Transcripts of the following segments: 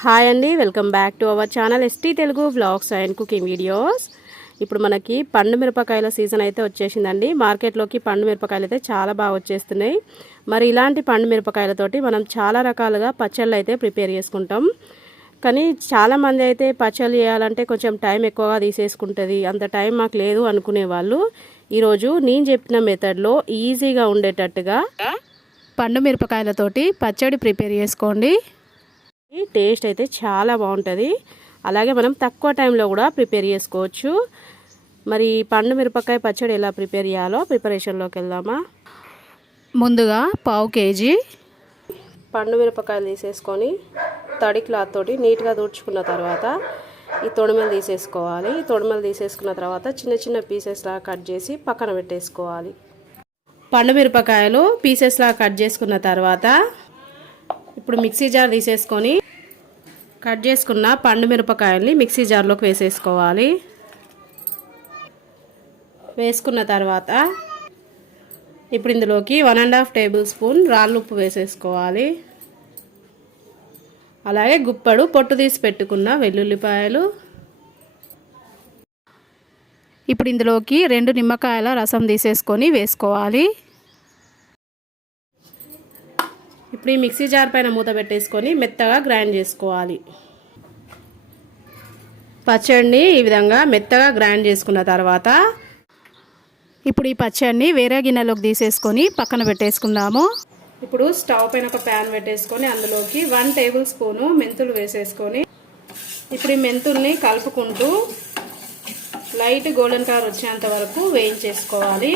Hi అండి welcome back to our channel ST Telugu blogs and cooking videos. ఇప్పుడు మనకి పండు మిరపకాయల సీజన్ అయితే వచ్చేసిందండి. మార్కెట్లోకి పండు మిరపకాయలు అయితే చాలా బాగా వచ్చేస్తున్నాయి. మరి ఇలాంటి పండు మిరపకాయలతోటి మనం చాలా రకాలుగా పచ్చళ్ళు అయితే ప్రిపేర్ చేసుకుంటాం. కానీ చాలామంది అయితే పచ్చళ్ళు చేయాలంటే కొంచెం టైం ఎక్కువగా తీసేసుకుంటుంది. అంత టైం మాకు లేదు అనుకునే వాళ్ళు. ఈరోజు నేను చెప్పిన మెథడ్లో ఈజీగా ఉండేటట్టుగా పండు మిరపకాయలతోటి పచ్చడి ప్రిపేర్ చేసుకోండి. టేస్ట్ అయితే చాలా బాగుంటుంది. అలాగే మనం తక్కువ టైంలో కూడా ప్రిపేర్ చేసుకోవచ్చు. మరి పండు మిరపకాయ పచ్చడి ఎలా ప్రిపేర్ చేయాలో ప్రిపరేషన్లోకి వెళ్దామా? ముందుగా పావు కేజీ పండు మిరపకాయలు తీసేసుకొని తడి క్లాత్ తోటి నీట్గా తుడుచుకున్న తర్వాత ఈ తొడిమెలు తీసేసుకోవాలి. ఈ తొడిమెలు తీసేసుకున్న తర్వాత చిన్న చిన్న పీసెస్లా కట్ చేసి పక్కన పెట్టేసుకోవాలి. పండు మిరపకాయలు పీసెస్లా కట్ చేసుకున్న తర్వాత ఇప్పుడు మిక్సీ జార్ తీసేసుకొని కట్ చేసుకున్న పండు మిరపకాయల్ని మిక్సీ జార్లోకి వేసేసుకోవాలి. వేసుకున్న తర్వాత ఇప్పుడు ఇందులోకి one and half tablespoon రాళ్ళు ఉప్పు వేసేసుకోవాలి. అలాగే గుప్పడు పొట్టు తీసి పెట్టుకున్న వెల్లుల్లిపాయలు. ఇప్పుడు ఇందులోకి రెండు నిమ్మకాయల రసం తీసేసుకొని వేసుకోవాలి. ఇప్పుడు ఈ మిక్సీ జార్ పైన మూత పెట్టేసుకొని మెత్తగా గ్రైండ్ చేసుకోవాలి. పచ్చడిని ఈ విధంగా మెత్తగా గ్రైండ్ చేసుకున్న తర్వాత ఇప్పుడు ఈ పచ్చడిని వేరే గిన్నెలోకి తీసేసుకొని పక్కన పెట్టేసుకుందాము. ఇప్పుడు స్టవ్ పైన ఒక ప్యాన్ పెట్టేసుకొని అందులోకి వన్ టేబుల్ స్పూను మెంతులు వేసేసుకొని ఇప్పుడు ఈ మెంతుల్ని కలుపుకుంటూ లైట్ గోల్డెన్ కలర్ వచ్చేంత వరకు వేయించేసుకోవాలి.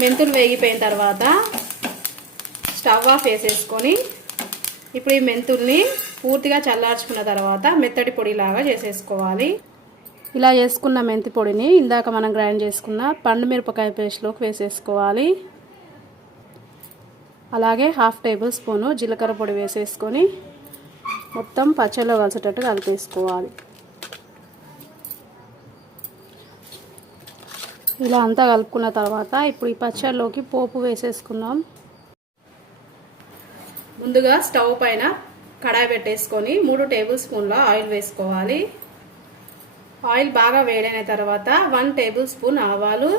మెంతులు వేగిపోయిన తర్వాత స్టవ్ ఆఫ్ వేసేసుకొని ఇప్పుడు ఈ మెంతుల్ని పూర్తిగా చల్లార్చుకున్న తర్వాత మెత్తటి పొడిలాగా చేసేసుకోవాలి. ఇలా చేసుకున్న మెంతి పొడిని ఇందాక మనం గ్రైండ్ చేసుకున్న పండు మిరపకాయ పేస్ట్లోకి వేసేసుకోవాలి. అలాగే హాఫ్ టేబుల్ స్పూను జీలకర్ర పొడి వేసేసుకొని మొత్తం పచ్చళ్ళు కలిసేటట్టు కలిపేసుకోవాలి. ఇలా అంతా కలుపుకున్న తర్వాత ఇప్పుడు ఈ పచ్చడిలోకి పోపు వేసేసుకున్నాం ముందుగా స్టవ్ పైన కడాయి పెట్టేసుకొని మూడు టేబుల్ స్పూన్ల ఆయిల్ వేసుకోవాలి. ఆయిల్ బాగా వేడైన తర్వాత వన్ టేబుల్ స్పూన్ ఆవాలు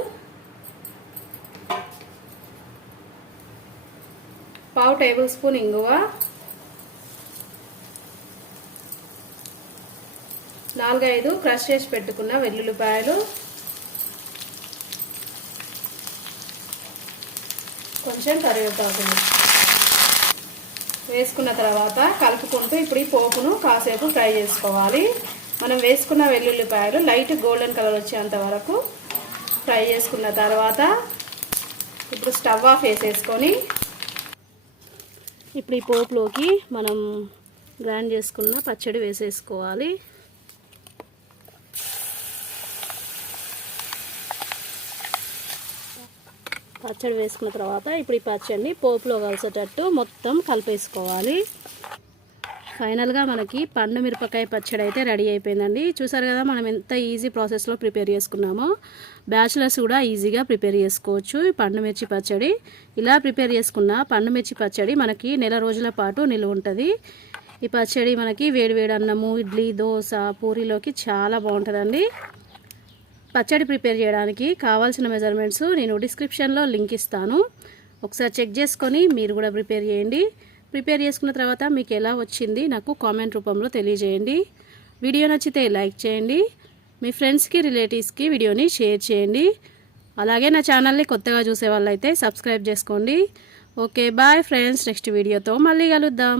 పావు టేబుల్ స్పూన్ ఇంగువ నాలుగైదు క్రష్ చేసి పెట్టుకున్న వెల్లుల్లిపాయలు కొంచెం కరివేపాకు వేసుకున్న తర్వాత కలుపుకుంటూ ఇప్పుడు ఈ పోపును కాసేపు ఫ్రై చేసుకోవాలి. మనం వేసుకున్న వెల్లుల్లిపాయలు లైట్ గోల్డెన్ కలర్ వచ్చేంత వరకు ఫ్రై చేసుకున్న తర్వాత ఇప్పుడు స్టవ్ ఆఫ్ వేసేసుకొని ఇప్పుడు ఈ పోపులోకి మనం గ్రైండ్ చేసుకున్న పచ్చడి వేసేసుకోవాలి. పచ్చడి వేసుకున్న తర్వాత ఇప్పుడు ఈ పచ్చడిని పోపులో కలిసేటట్టు మొత్తం కలిపేసుకోవాలి. ఫైనల్గా మనకి పండు మిరపకాయ పచ్చడి అయితే రెడీ అయిపోయిందండి. చూసారు కదా మనం ఎంత ఈజీ ప్రాసెస్లో ప్రిపేర్ చేసుకున్నామో. బ్యాచులర్స్ కూడా ఈజీగా ప్రిపేర్ చేసుకోవచ్చు పండు మిర్చి పచ్చడి. ఇలా ప్రిపేర్ చేసుకున్న పండు మిర్చి పచ్చడి మనకి నెల రోజుల పాటు నిలువ ఉంటుంది. ఈ పచ్చడి మనకి వేడివేడి అన్నము ఇడ్లీ దోశ పూరీలోకి చాలా బాగుంటుందండి. పచ్చడి ప్రిపేర్ చేయడానికి కావాల్సిన మెజర్మెంట్స్ నేను డిస్క్రిప్షన్లో లింక్ ఇస్తాను. ఒకసారి చెక్ చేసుకొని మీరు కూడా ప్రిపేర్ చేయండి. ప్రిపేర్ చేసుకున్న తర్వాత మీకు ఎలా వచ్చింది నాకు కామెంట్ రూపంలో తెలియజేయండి. వీడియో నచ్చితే లైక్ చేయండి. మీ ఫ్రెండ్స్కి రిలేటివ్స్కి వీడియోని షేర్ చేయండి. అలాగే నా ఛానల్ని కొత్తగా చూసే వాళ్ళైతే సబ్స్క్రైబ్ చేసుకోండి. Okay bye friends. నెక్స్ట్ వీడియోతో మళ్ళీ కలుద్దాం.